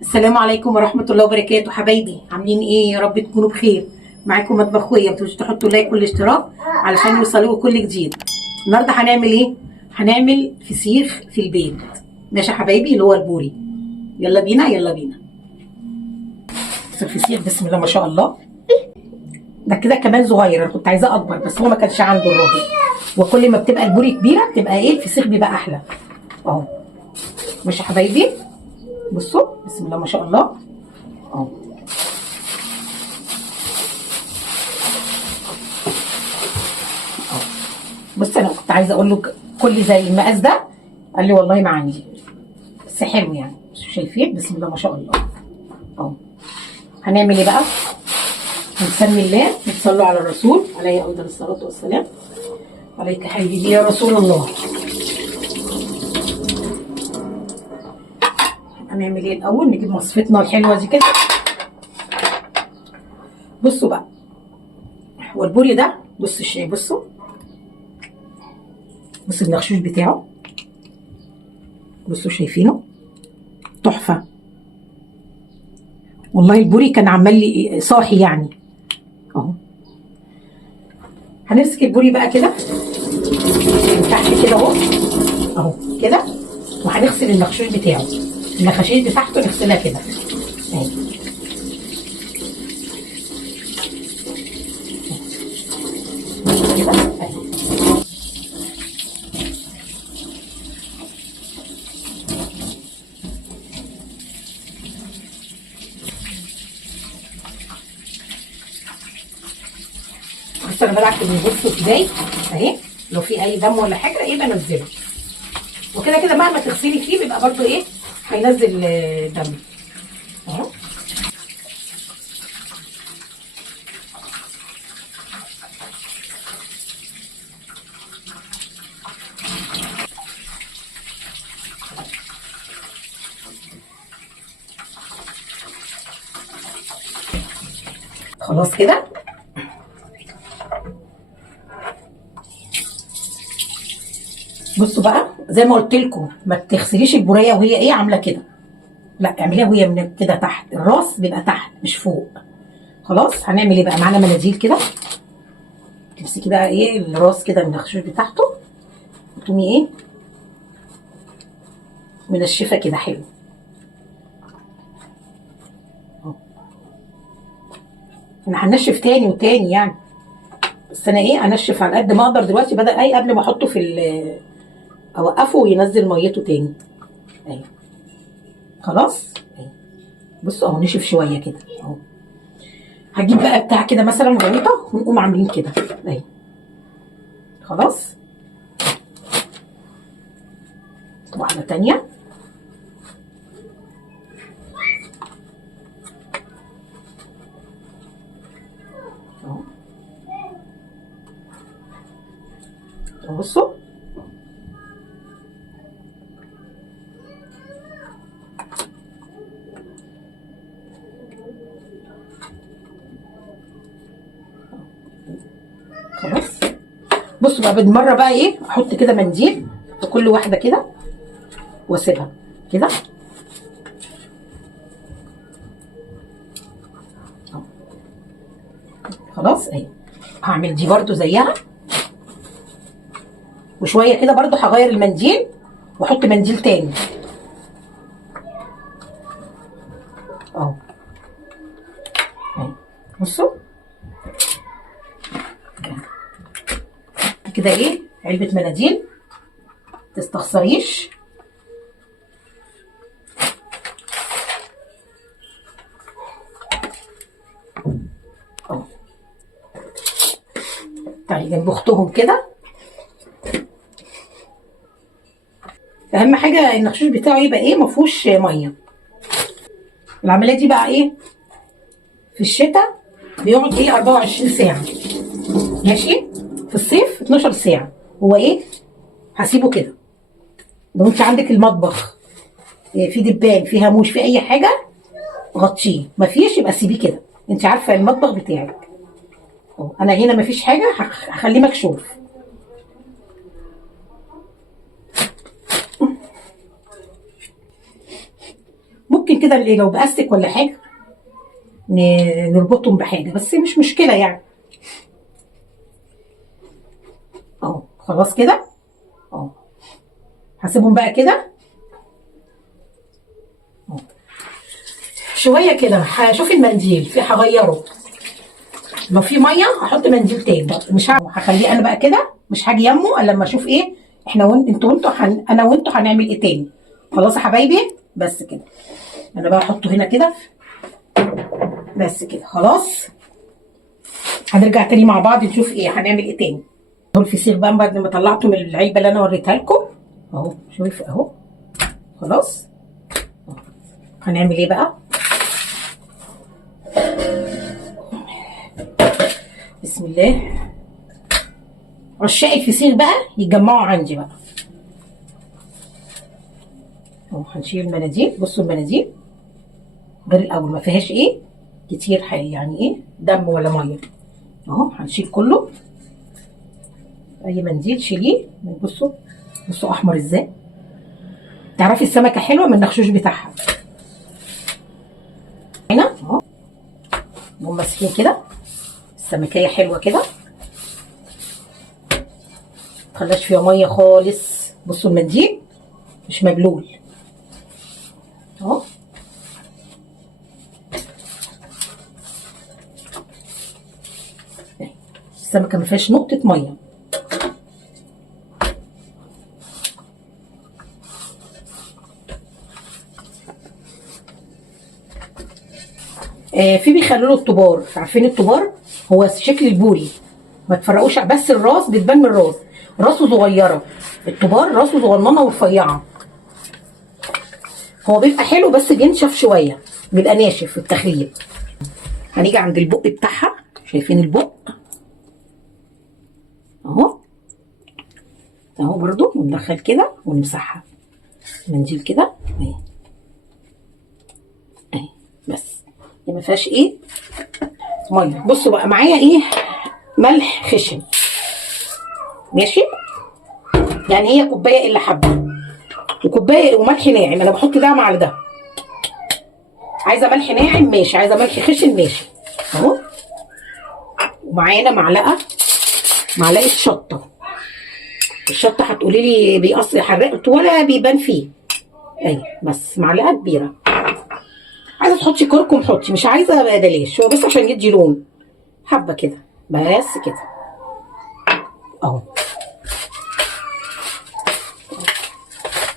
السلام عليكم ورحمة الله وبركاته. حبايبي عاملين ايه؟ يا رب تكونوا بخير. معاكم مطبخ خويا، متنسوش تحطوا لايك والاشتراك علشان يوصلوا كل جديد. النهارده هنعمل ايه؟ هنعمل فسيخ في البيت. ماشي يا حبايبي، اللي هو البوري. يلا بينا يلا بينا. بس الفسيخ بسم الله ما شاء الله، ده كده كمان صغير، انا كنت عايزاه اكبر بس هو ما كانش عنده الراجل. وكل ما بتبقى البوري كبيره بتبقى ايه الفسيخ بيبقى احلى. اهو ماشي يا حبايبي، بصوا بسم الله ما شاء الله اهو. بص انا كنت عايزه اقول له كل زي المقاس ده، قال لي والله ما عندي، بس حلو يعني. شايفين بسم الله ما شاء الله اهو. هنعمل ايه بقى؟ هنسمي الله نصلوا على الرسول عليه افضل الصلاه والسلام. عليك حبيبي يا رسول الله. هنعمل ايه الاول؟ نجيب مصفتنا الحلوه دي كده. بصوا بقى، هو البوري ده بصوا الشاي، بصوا النخشوش بتاعه، بصوا شايفينه تحفه والله. البوري كان عمال لي صاحي يعني اهو. هنمسك البوري بقى كده من تحت كده اهو كده، وهنغسل النخشوش بتاعه، النخاشيش بتاعته نغسلها كده اهي. كده اهي. بص انا بلعب بالبص ازاي اهي، لو في اي دم ولا حاجه يبقى نزله، وكده كده مهما تغسلي فيه بيبقى برضو ايه هينزل دم اهو. خلاص كده. بصوا بقى زي ما قلت لكم، ما تغسليش البوريه وهي ايه عامله كده، لا اعمليها وهي من كده تحت، الراس بيبقى تحت مش فوق. خلاص هنعمل ايه بقى؟ معانا مناديل كده، تمسكي بقى ايه الراس كده من الخشوش بتاعته، وتقومي ايه منشفه كده حلو اهو. انا هنشف تاني وتاني يعني، بس انا ايه انشف على قد ما اقدر دلوقتي، بدل ايه قبل ما احطه في اوقفه وينزل ميته تاني اهي. خلاص اهي. بصوا اهو نشف شويه كده اهو. هجيب بقى بتاع كده مثلا غويطه ونقوم عاملين كده اهي. خلاص واحده تانيه اهو. بصوا خلاص. بصوا بقى بالمره بقى ايه، احط كده منديل في كل واحده كده واسيبها كده اهو. خلاص اهي. هعمل دي برده زيها، وشويه كده برده هغير المنديل واحط منديل تاني اهو. بصوا كده ايه علبه مناديل تستخسريش اهو. تعالي جنب اختهم كده. اهم حاجه النخشوش بتاعه يبقى ايه مفهوش ميه. العمليه دي بقى ايه في الشتاء بيقعد ايه 24 ساعه ماشي، في الصيف 12 ساعه. هو ايه هسيبه كده. لو انت عندك المطبخ في دبان في هاموش في اي حاجه غطيه، مفيش يبقى سيبيه كده. انت عارفه المطبخ بتاعك انا هنا مفيش حاجه، هخليه مكشوف. ممكن كده لو باستك ولا حاجه نربطهم بحاجه، بس مش مشكله يعني. اهو خلاص كده اهو. هسيبهم بقى كده شويه كده. هشوف المنديل هغيره، لو في ميه هحط منديل تاني. مش هخليه انا بقى كده، مش هاجي يمه الا لما اشوف ايه احنا انتوا انا وانتوا هنعمل ايه تاني. خلاص يا حبايبي بس كده. انا بقى احطه هنا كده بس كده خلاص. هنرجع تاني مع بعض نشوف ايه هنعمل ايه تاني. اهو الفسيخ بقى بعد ما طلعته من العلبه اللي انا وريتها لكم اهو. شوف اهو خلاص. هنعمل ايه بقى؟ بسم الله. عشاق الفسيخ بقى يتجمعوا عندي بقى اهو. هنشيل المناديل. بصوا المناديل غير الاول ما فيهاش ايه كتير يعني ايه دم ولا ميه اهو. هنشيل كله. اي منديل شيليه. بصوا بصوا احمر ازاي. تعرفي السمكه حلوه من النخشوش بتاعها هنا اهو. نقوم ماسكين كده السمكيه حلوه كده، متخلاش فيها ميه خالص. بصوا المنديل مش مبلول اهو. السمكه ما فيهاش نقطه ميه. في بيخلوا له الطبار. عارفين الطبار؟ هو شكل البوري، ما تفرقوش. بس الراس بتبان من الراس، راسه صغيره. الطبار راسه صغننه ورفيعه. هو بيبقى حلو بس بينشف شويه، بيبقى ناشف في التخليل. هنيجي عند البق بتاعها. شايفين البق اهو اهو برضو. وندخل كده ونمسحها منديل كده اهي اهي. بس دي ما فيهاش ايه ميه. بصوا بقى معايا ايه، ملح خشن ماشي، يعني هي كوبايه الا حبه، وكوبايه وملح ناعم. انا بحط ده مع ده. عايزه ملح ناعم ماشي، عايزه ملح خشن ماشي اهو. ومعانا معلقه شطه. الشطه هتقولي لي بيقص حرقت ولا بيبان فيه اهي، بس معلقه كبيره. عايزه تحطي كركم حطي، مش عايزه بلاش. هو بس عشان يدي لون حبه كده بس كده اهو.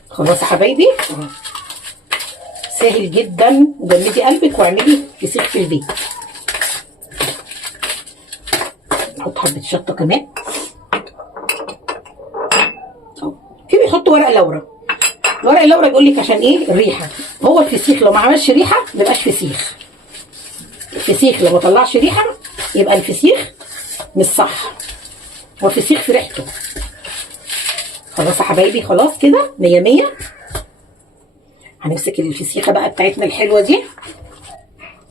خلاص يا حبايبي اهو. سهل جدا. وجمدي قلبك واعملي فسيخ في البيت. نحط حبه شطه كمان اهو. في بيحطوا ورق لورا. ورق اللورا بيقول لك عشان ايه؟ الريحه. هو الفسيخ لو ما عملش ريحه ما يبقاش فسيخ. الفسيخ لو ما طلعش ريحه يبقى الفسيخ مش صح. هو الفسيخ في ريحته. خلاص يا حبايبي خلاص كده 100 100. هنمسك الفسيخه بقى بتاعتنا الحلوه دي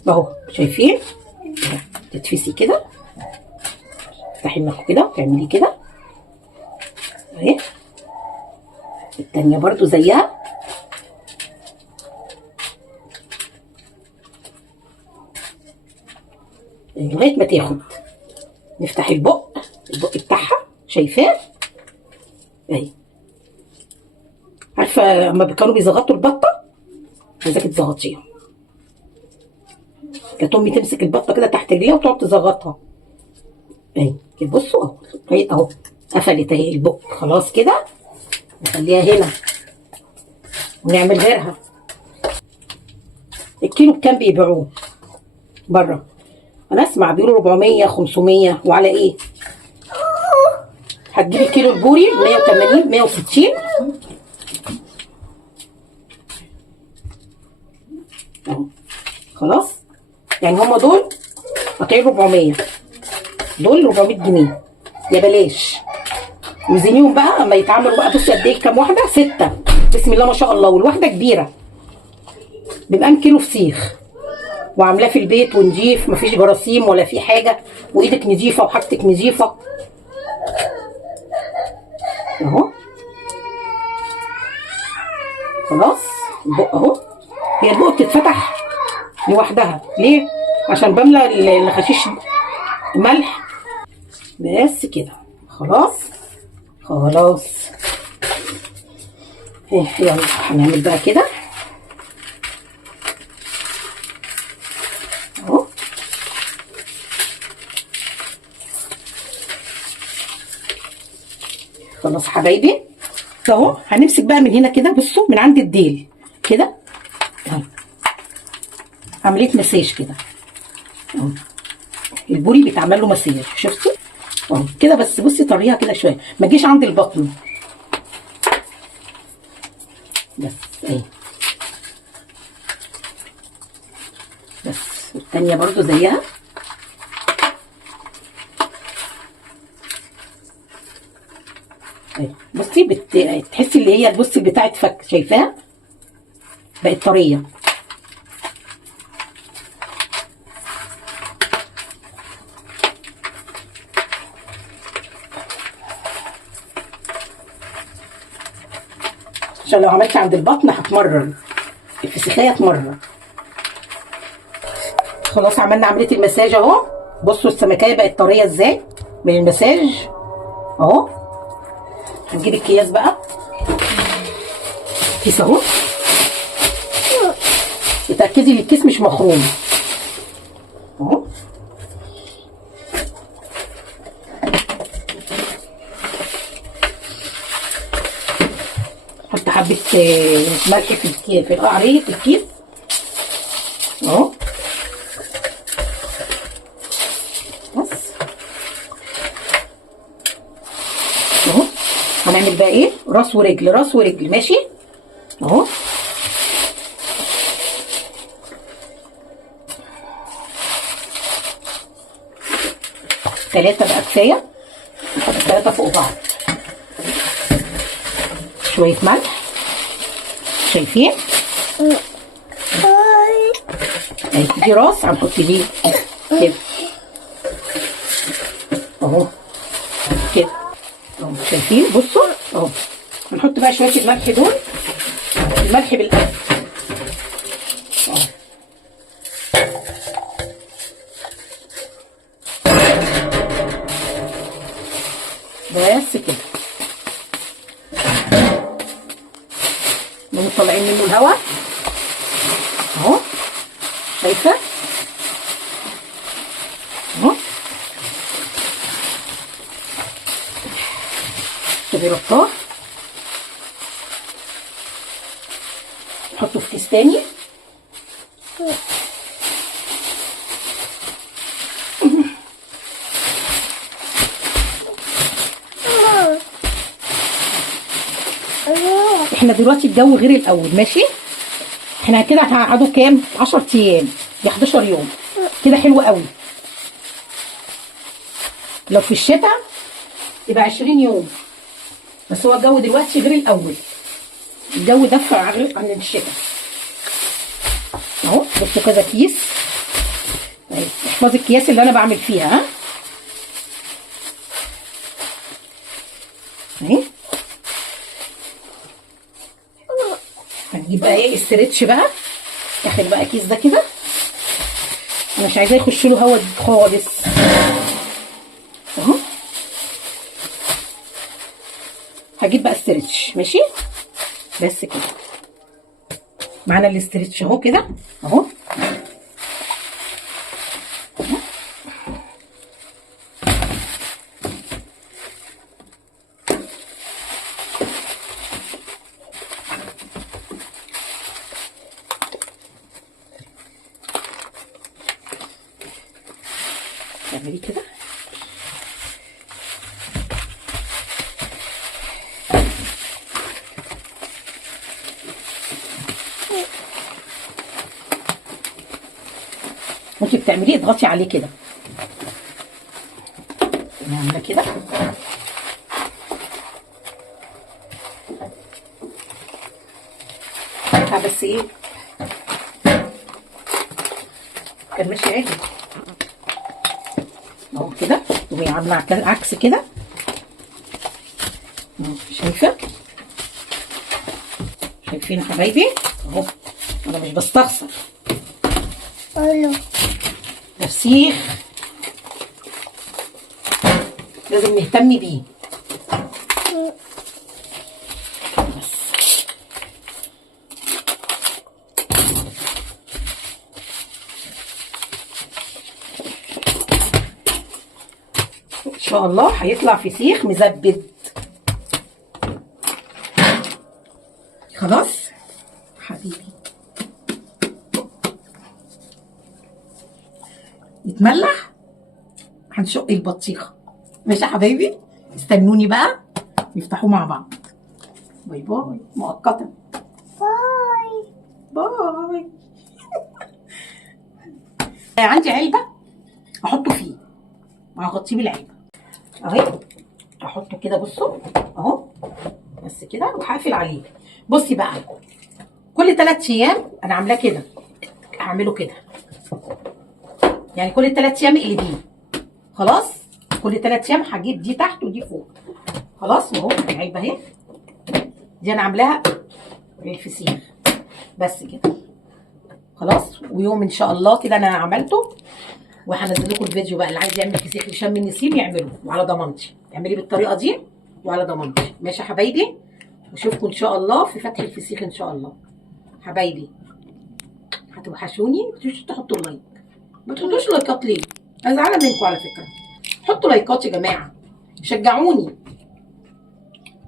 اهو. شايفين تتفسي كده، تفتحي المخ كده وتعملي كده اهي. التانيه برضو زيها لغايه ما تاخد. نفتح البق بتاعها شايفاه اهي. عارفه لما كانوا بيزغطوا البطه؟ عايزاكي تزغطيها. كانت امي تمسك البطه كده تحت رجليها وتقعد تزغطها اهي كده. بصوا اهو اهو قفلت اهي البق. خلاص كده نخليها هنا ونعمل غيرها. الكيلو بكام بيبيعوه بره؟ انا اسمع بيقولوا 400 500. وعلى ايه؟ هتجيبي كيلو البوري 180 160 اهو. خلاص يعني هما دول قطعين 400، دول 400 جنيه يا بلاش. وزنيهم بقى اما يتعملوا بقى. بصي قد ايه كام واحده؟ 6 بسم الله ما شاء الله. والواحده كبيره بكام كيلو فسيخ وعاملاه في البيت ونضيف، مفيش جراثيم ولا في حاجه، وايدك نضيفه وحاجتك نضيفه اهو. خلاص البق اهو هي البوق بتتفتح لوحدها ليه؟ عشان بملى الغشيش ملح بس كده. خلاص خلاص. يلا هنعمل بقى كده اهو. خلاص يا حبايبي اهو. هنمسك بقى من هنا كده، بصوا من عند الديل كده اهو، عمليه مساج كده اهو. البوري بيتعمل له مساج، شفتوا اهو كده. بس بصي طريقها كده شويه، ما تجيش عند البطن بس اهي. بس التانية برضو زيها اهي. بصي تحسي اللي هي بصي بتاعت فك، شايفاها بقت طريه. عشان لو عملت عند البطن هتمرر الفسيخية، تمرر. خلاص عملنا عملية المساج اهو. بصوا السمكية بقت طرية ازاي من المساج اهو. هنجيب الكياس بقى، كيس اهو. اتأكدي ان الكيس مش مخروم اهو. حط حبة ملح في قعرية الكيس اهو. بس اهو. هنعمل بقى ايه؟ راس ورجل، راس ورجل، ماشي اهو. ثلاثة بقى كفاية، نحط الثلاثة فوق بعض. شوية ملح، شايفين؟ اهي دي راس هنحط دي كده اهو كده اهو، شايفين؟ بصوا اهو. هنحط بقى شوية الملح دول، الملح بالقلب اهو. بس كده نقوم طالعين منه الهواء اهو، شايفه اهو. شوفي ربطاه، نحطه في كيس تاني. احنا دلوقتي الجو غير الاول، ماشي؟ احنا كده هنقعدوا كام؟ 10 ايام يا 11 يوم كده، حلو قوي. لو في الشتاء يبقى 20 يوم، بس هو الجو دلوقتي غير الاول، الجو دفع غير عن الشتاء اهو. بصوا كذا كيس، احفظي الكياس اللي انا بعمل فيها ها اهي. هنجيب بقى ايه استرتش بقى، اخد بقى كيس ده كده، انا مش عايزاه يخش له هوا خالص اهو. هجيب بقى استرتش، ماشي؟ بس كده معانا الاسترتش اهو كده اهو. تعملي كده وانتي بتعمليه اضغطي عليه كده، نعملها كده بس ايه كان ماشي عادي اهو كده، وهي عامله عكس كده، شايفه؟ شايفين يا حبايبي اهو انا مش بستخسر. الو ده فسيخ لازم نهتم بيه. بس ان شاء الله هيطلع فسيخ مزبد. خلاص حبيبي يتملح هنشق البطيخه. ماشي يا حبايبي، استنوني بقى نفتحوه مع بعض. باي باي مؤقتا. باي باي. عندي علبه احطه فيه وهغطيه بالعلبه اهي. احطه كده بصوا اهو بس كده وهقفل عليه. بصي بقى كل 3 ايام انا عاملاه كده، هعمله كده يعني كل 3 ايام اقلبيه. خلاص كل 3 ايام هجيب دي تحت ودي فوق. خلاص اهو العلبه اهي دي انا عاملاها للفسيخ بس كده. خلاص ويوم ان شاء الله كده انا عملته وهنزل لكم الفيديو بقى. اللي عايز يعمل فسيخ لشم النسيم يعمله وعلى ضمانتي، اعملي بالطريقه دي وعلى ضمانتي. ماشي يا حبايبي، واشوفكم ان شاء الله في فتح الفسيخ ان شاء الله. حبايبي هتوحشوني، ما تنسوش تحطوا لايك. ما تحطوش لايكات ليه؟ انا زعلانه منكم على فكره. حطوا لايكات يا جماعه شجعوني.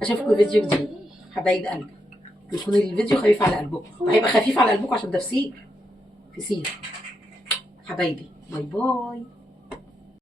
اشوفكم في فيديو جديد حبايب قلبي. يكون الفيديو خفيف على قلبكم، وهيبقى خفيف على قلبكم عشان ده فسيخ. فسيخ حبايبي. باي باي.